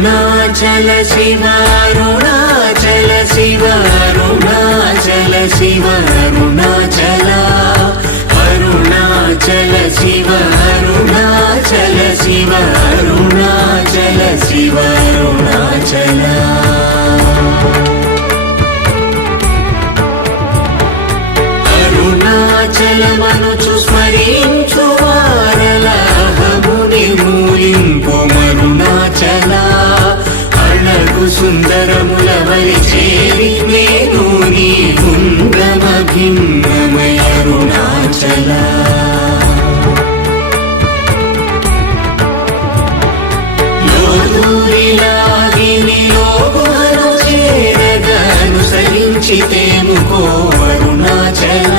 అరుణాచల శివ అరుణాచల శివ అరుణాచల శివ అరుణాచల అరుణాచల శివ అరుణాచల శివ అరుణాచల శివ అరుణాచల అరుణాచలమనుచు స్మరించు వారలహముని మూలింపు మరుణాచల అళగు సుందరముల వలి చేరి నేను నీ గుండ్రమ భిన్నమయ అరుణాచల లోదూరిలాగిని లోగుహను చేరగ అనుసరించితేముకో అరుణాచల